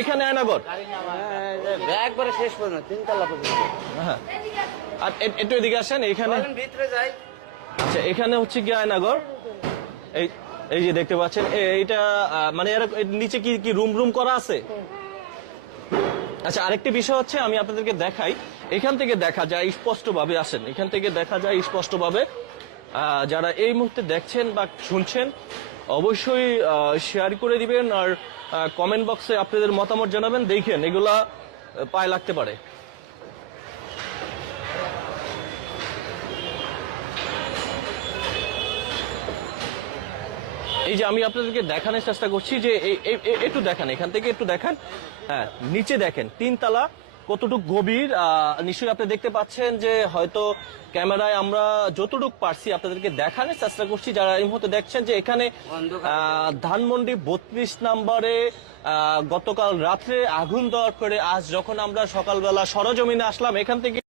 এখানে আয়নাগর? একবারে শেষ পর্যন্ত 3 তলা পর্যন্ত। হ্যাঁ, আর একটু এদিকে আসেন। এখানে ভিতরে যাই। আচ্ছা, এখানে হচ্ছে কি আয়নাগর। এই এই যে দেখতে পাচ্ছেন, এইটা মানে এর নিচে কি কি রুম করা আছে? আচ্ছা, আরেকটি বিষয় হচ্ছে, আমি আপনাদেরকে দেখাই। এখান থেকে দেখা যায় স্পষ্টভাবে, আসেন, এখান থেকে দেখা যায় স্পষ্টভাবে। যারা এই মুহূর্তে দেখছেন বা শুনছেন, অবশ্যই শেয়ার করে দিবেন আর কমেন্ট বক্সে আপনাদের মতামত জানাবেন। দেখেন, এগুলা পায়ে লাগতে পারে। এই যে আমি আপনাদেরকে দেখানোর চেষ্টা করছি যে একটু দেখান, এখান থেকে একটু দেখান। হ্যাঁ, নিচে দেখেন 3 তলা কতটুকু গভীর। নিশ্চয়ই আপনি দেখতে পাচ্ছেন যে হয়তো ক্যামেরায় আমরা যতটুকু পারছি আপনাদেরকে দেখানোর চেষ্টা করছি। যারা এই মুহূর্তে দেখছেন যে এখানে ধানমন্ডি 32 নম্বরে গতকাল রাত্রে আগুন দেওয়ার পরে আজ যখন আমরা সকালবেলা সরজমিনে আসলাম, এখান থেকে